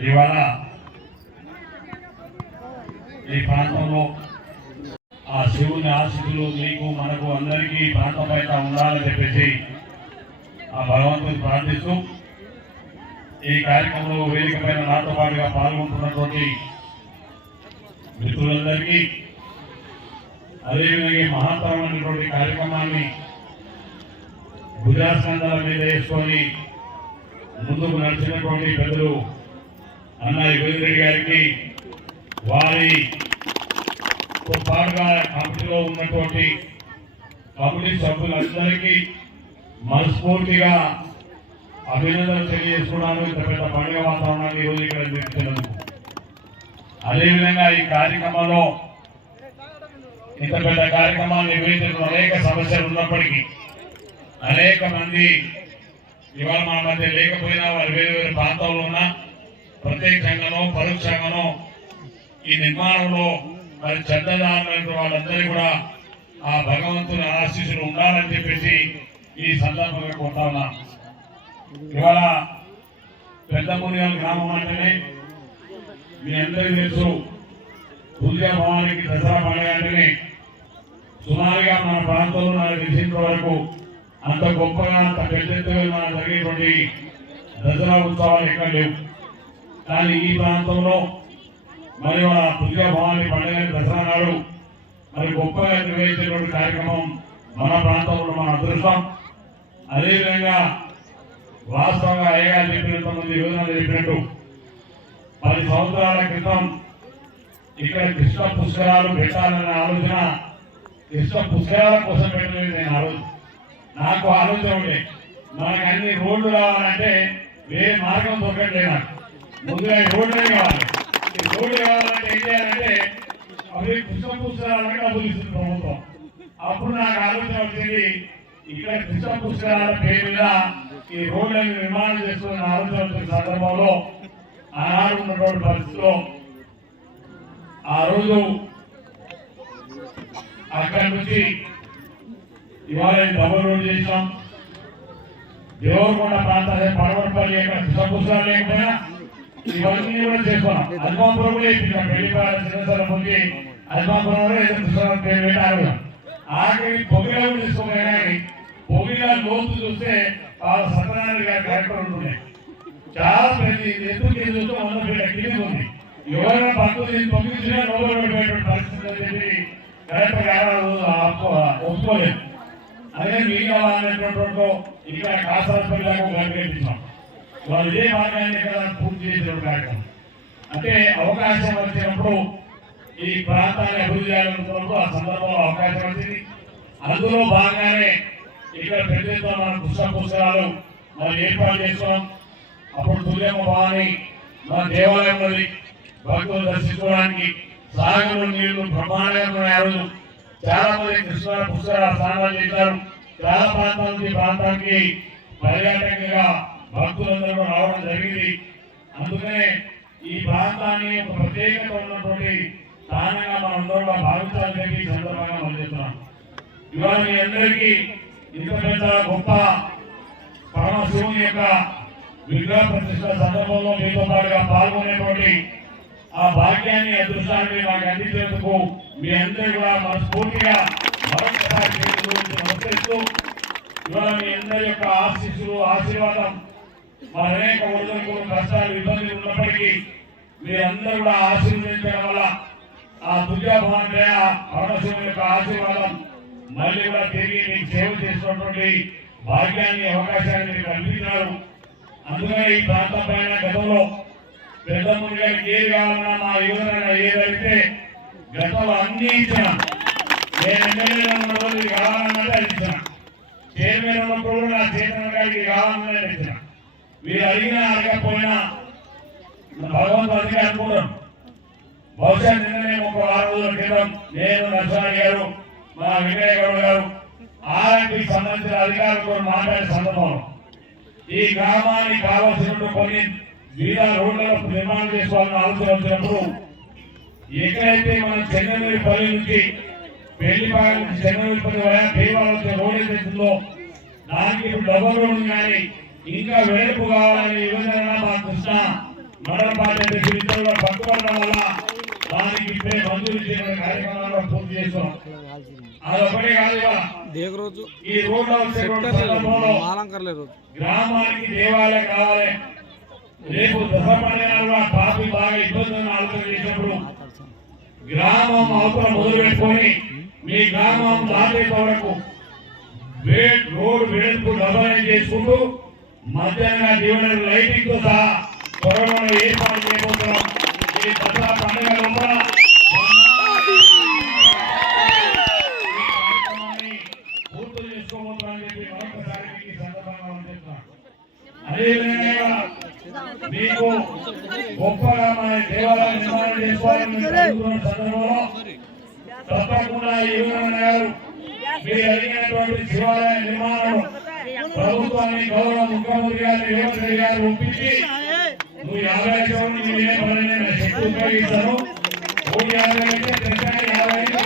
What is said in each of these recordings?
ఇవాళ ఈ ప్రాంతంలో ఆ శివుని ఆశీస్సులు మీకు మనకు అందరికీ ఈ ప్రాంతం పైన ఉండాలని చెప్పేసి ఆ భగవంతుని ప్రార్థిస్తూ ఈ కార్యక్రమంలో వేదిక పైన నాతో పాటుగా పాల్గొంటున్నటువంటి మిత్రులందరికీ అదేవిధంగా ఈ మహత్తరమైనటువంటి కార్యక్రమాన్ని భుజాస్కంధాల మీద వేసుకొని ముందుకు నడిచినటువంటి పెద్దలు అన్న యువరెడ్డి గారికి వారి తో పాటుగా కమిటీలో ఉన్నటువంటి కమిటీ సభ్యులందరికీ మనస్ఫూర్తిగా అభినందనలు తెలియజేసుకున్నాను ఇంత పెద్ద పండుగ వాతావరణాన్ని ఈరోజు ఇక్కడ నిర్మించినందుకు అదేవిధంగా ఈ కార్యక్రమంలో ఇంత పెద్ద కార్యక్రమాన్ని నిర్వహించడం అనేక సమస్యలు ఉన్నప్పటికీ అనేక మంది ఇవాళ మన మధ్య లేకపోయినా వారు వేరు వేరు ప్రాంతాల్లో ఉన్నా ప్రత్యేకంగానో పరోక్షంగానో ఈ నిర్మాణంలో మరి చెడ్డదారులైన వాళ్ళందరూ కూడా ఆ భగవంతుని ఆశీస్సులు ఉండాలని చెప్పేసి ఈ సందర్భంగా కోరుతా ఉన్నా. ఇవాళ పెద్ద గ్రామం అంటేనే మీ అందరికీ తెలుసు దుర్గా భవానికి దసరా పండుగ అంటేనే సుమారుగా మన ప్రాంతంలో నాకు తెలిసినంత వరకు అంత గొప్పగా అంత పెద్ద ఎత్తుగా జరిగేటువంటి దసరా ఉత్సవాలు ఎక్కడ లేవు. కానీ ఈ ప్రాంతంలో మరి మన దుర్గా పండుగ దసరా నాడు మరి గొప్పగా నిర్వహించేటువంటి కార్యక్రమం మన ప్రాంతంలో మన అదృష్టం. అదేవిధంగా వాస్తవంగా అయ్యగా చెప్పినంత మంది యువజనాలు చెప్పినట్టు పది సంవత్సరాల క్రితం ఇక్కడ కృష్ణ పుష్కరాలు పెట్టాలనే ఆలోచన కృష్ణ పుష్కరాల కోసం పెట్టలేదు నేను ఆలోచన నాకు ఆలోచన ఉండే. మనకు అన్ని రోడ్లు రావాలంటే వేరే మార్గం దొరకట్లేదు నాకు. ముందుగా ఈ రోడ్లే కావాలి. ఈ రోడ్లు కావాలంటే ఏం చేయాలంటే అవి కృష్ణ పుష్కరాలంటే డబ్బులు ఇస్తుంది ప్రభుత్వం. అప్పుడు నాకు ఆలోచన వచ్చింది ఇక్కడ కృష్ణ పుష్కరాల పేరు ఈ రోడ్లను నిర్మాణం చేస్తున్న ఆలోచన వచ్చిన సందర్భంలో ఆనాడు ఉన్నటువంటి పరిస్థితిలో ఆ రోజు అక్కడి నుంచి ఇవాళ ఈ డబుల్ రోడ్ చేసినాం. దేవరకొండ ప్రాంతాలే పడవరపల్లి ఇక్కడ కృష్ణపుష్కరాలు లేకపోయినా ఇవన్నీ కూడా చేసుకున్నాం అల్మాపురం ఇప్పించాం పెళ్ళిపాల చిన్నసర పొంది అల్మాపురం పెట్టారు ఆఖరి పొగిలా కానీ లోతు చూస్తే ఆ సత్యనారాయణ గారి కార్యక్రమం ఉంటుండే చాలా ప్రతి ఎందుకు చూస్తే వంద ఉంది ఎవరైనా పంపించినా పరిస్థితి అని చెప్పి కరెక్ట్ గారు ఒప్పుకోలేదు అదే మీ కావాలనేటువంటి ఇక్కడ వాళ్ళు ఇదే మార్గాన్ని కదా పూర్తి చేసిన కార్యక్రమం అంటే అవకాశం వచ్చినప్పుడు ఈ ప్రాంతాన్ని అభివృద్ధి చేయాలనుకున్నప్పుడు ఆ సందర్భంలో అవకాశం వచ్చింది. అందులో భాగంగానే ఇక్కడ పెద్ద మనం పుస్తక పుస్తకాలు మనం ఏర్పాటు చేసుకున్నాం అప్పుడు తుల్యమ్మ భవాని మన దేవాలయం ఉన్నది. భక్తులు దర్శించుకోవడానికి సాగరంలో నీళ్ళు బ్రహ్మాండంగా ఉన్నాయి రోజు. చాలా మంది కృష్ణ పుస్తకాలు స్నానాలు చేశారు. చాలా ప్రాంతాల నుంచి ప్రాంతానికి పర్యాటకంగా భక్తులందరూ రావడం జరిగింది. అందుకనే ఈ ప్రాంతాన్ని ఒక ప్రత్యేకత ఉన్నటువంటి స్థానంగా మనందరూ కూడా భావించాలని చెప్పి సందర్భంగా అందిస్తున్నాం ఇవాళ మీ అందరికీ ఇంత పెద్ద గొప్ప పరమశివుని యొక్క విగ్రహ ప్రతిష్ట సందర్భంలో మీతో పాటుగా పాల్గొనేటువంటి ఆ భాగ్యాన్ని అదృష్టాన్ని మాకు అందించేందుకు మీ అందరూ కూడా మనస్ఫూర్తిగా మరొకసారి నమస్కరిస్తూ ఇవాళ మీ అందరి యొక్క ఆశీస్సులు ఆశీర్వాదం మా అనేక ఒడిదుడుకులు కష్టాలు ఇబ్బందులు ఉన్నప్పటికీ మీరందరూ కూడా ఆశీర్వదించడం వల్ల ఆ దుర్గా భవన్ పరమశివుని యొక్క ఆశీర్వాదం మళ్ళీ కూడా తిరిగి మీకు సేవ చేసినటువంటి భాగ్యాన్ని అవకాశాన్ని మీకు అందించినారు. అందుకనే ఈ ప్రాంతం పైన గతంలో పెద్ద గారికి ఏది కావాలన్నా మా యువత ఏదైతే గతంలో అన్ని ఇచ్చిన నేను ఎమ్మెల్యే ఉన్నప్పుడు ఇది కావాలన్నది అది ఇచ్చిన చైర్మన్ ఉన్నప్పుడు కూడా నా చైర్మన్ గారికి కావాలన్నది ఇచ్చిన మీరు అడిగినా అడగకపోయినా భగవంతుడు అందుకే అనుకున్నాం బహుశా నిన్ననే ఒక వారం రోజుల క్రితం నేను నరసరావు గారు మా వెంకయ్య గౌడ్ గారు ఆర్ఎంపీకి సంబంధించిన అధికారులతో మాట్లాడే సందర్భంలో ఈ గ్రామానికి కావాల్సిన కొన్ని వీధా రోడ్లను నిర్మాణం చేసుకోవాలని ఆలోచన వచ్చినప్పుడు ఎక్కడైతే మనం చెన్నై పల్లి నుంచి పెళ్ళిపాల నుంచి చెన్నై పల్లి వరకు దేవాలయం వచ్చే రోడ్ ఏదైతుందో దానికి ఇప్పుడు డబల్ రోడ్ కానీ ఇంకా వెడల్పు కావాలని యువజన మా కృష్ణ మండల పార్టీ అధ్యక్షులు పట్టుకోవడం వల్ల దానికి ఇప్పుడే మంజూరు చేయడం కార్యక్రమాలు పూర్తి చేస్తున్నాం. అది ఒకటే కాదు ఈ రోడ్లో గ్రామానికి దేవాలయం కావాలి. రేపు ట్రాఫిక్ బాగా ఇబ్బందులను ఆలోచన చేసినప్పుడు గ్రామం మొదలు పెట్టుకొని మీ గ్రామం దాటేంత వరకు రోడ్డు వెడల్పు డబల్ చేసుకుంటూ మధ్యాహ్న జీవన లైటింగ్తో సహా త్వరలో ఏర్పాటు చేయబోతున్నాం. ఈ దసరా పండుగ లోపల. పూర్తి చెప్పి మరొకసారి ఈ సందర్భంగా అదేవిధంగా మీకు గొప్పగా మన దేవాలయం నిర్మాణం చేసుకోవాలని సందర్భంలో తప్పకుండా ఈ గారు మీరు అడిగినటువంటి శివాలయ నిర్మాణం ప్రభుత్వాన్ని గౌరవ ముఖ్యమంత్రి గారు రేవంత్ రెడ్డి గారు ఒప్పించి నువ్వు యాభై లక్షలు నీకు ఏ పని శక్తి ఉపయోగిస్తాను నూట యాభై అయితే ప్రతిసారి యాభై ఐదు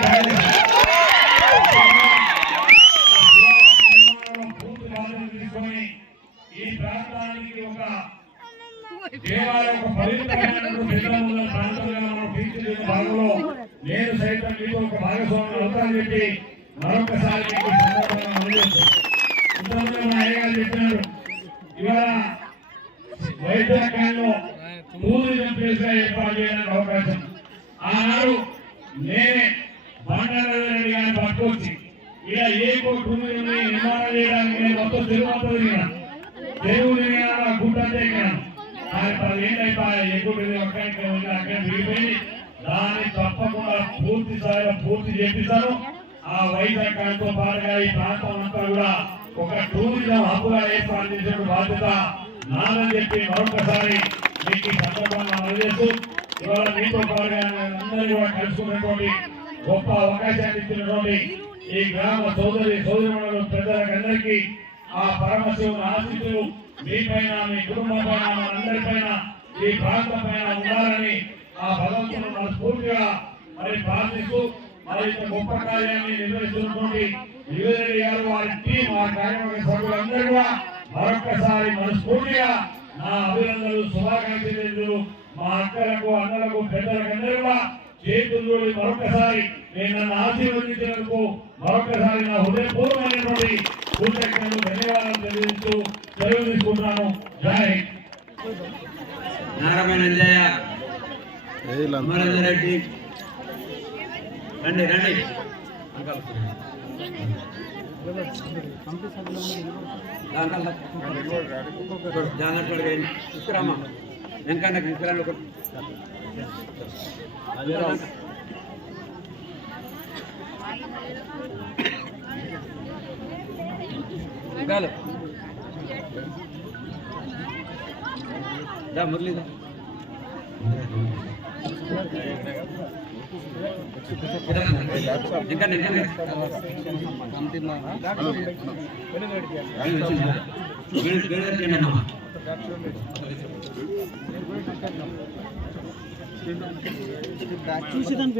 ఈ ప్రాంతానికి ఒక దేవాలయం ఒక పవిత్రమైనటువంటి ప్రాంతంగా మనం తీర్చిదిద్దిన భాగంలో నేను సైతం మీకు ఒక భాగస్వామి అవుతానని చెప్పి మరొకసారి మీకు ఈ చెప్పినారు. ఇవాళ వైద్యరంగంలో టూరిజం ప్లేస్గా ఏర్పాటు చేయడానికి అవకాశం. ఆనాడు నేనే బండారెడ్డి గారిని పట్టుకొచ్చి ఇలా ఏ టూరిజం నిర్మాణం చేయడానికి నేను మొత్తం తిరిగినా? తిరిగినా గుడ్డ తిరిగినాను పదిహేను అయిపోయి? ఎక్కువ అక్కడ దాన్ని తప్పకుండా పూర్తి స్థాయిలో పూర్తి చేపిస్తాను. ఆ పాటుగా ఈ ప్రాంతం అంతా కూడా ఒక టూరిజం హబ్గా ఏర్పాటు చేసే బాధ్యత నాదని చెప్పి మరొకసారి మీకు ఈ సందర్భంగా అందజేస్తూ ఇవాళ మీతో పాటుగా అందరూ కూడా కలుసుకున్నటువంటి గొప్ప అవకాశాన్ని ఇచ్చినటువంటి ఈ గ్రామ సోదరి సోదరులు ప్రజలకందరికీ ఆ పరమశివుని ఆశీస్సులు మీ పైన మీ కుటుంబం పైన మనందరిపైన ఈ ప్రాంతం పైన ఉండాలని ఆ భగవంతుని మనస్ఫూర్తిగా మరి ప్రార్థిస్తూ మరి ఇంత గొప్ప కార్యాన్ని నిర్వహిస్తున్నటువంటి యువరెడ్డి గారు వారి టీం ఆ కార్యక్రమ సభ్యులందరూ కూడా మరొక్కసారి మనస్ఫూర్తిగా నా అభినందనలు శుభాకాంక్షలు మా అక్కలకు అన్నలకు పెద్దలకు అందరూ కూడా చేతులు జోడి మరొకసారి నేను నన్ను ఆశీర్వదించినందుకు మరొకసారి నా హృదయపూర్వమైనటువంటి కృతజ్ఞతలు ధన్యవాదాలు తెలియజేస్తూ సెలవు తీసుకుంటున్నాను. జై అమరేందర్ రెడ్డి. రండి రండి. జాగ్రత్త తీసుకురామా వెంకన్న తీసుకురాను ఒకటి గాలు దా మురళీదా ఇంకా చూసి దాని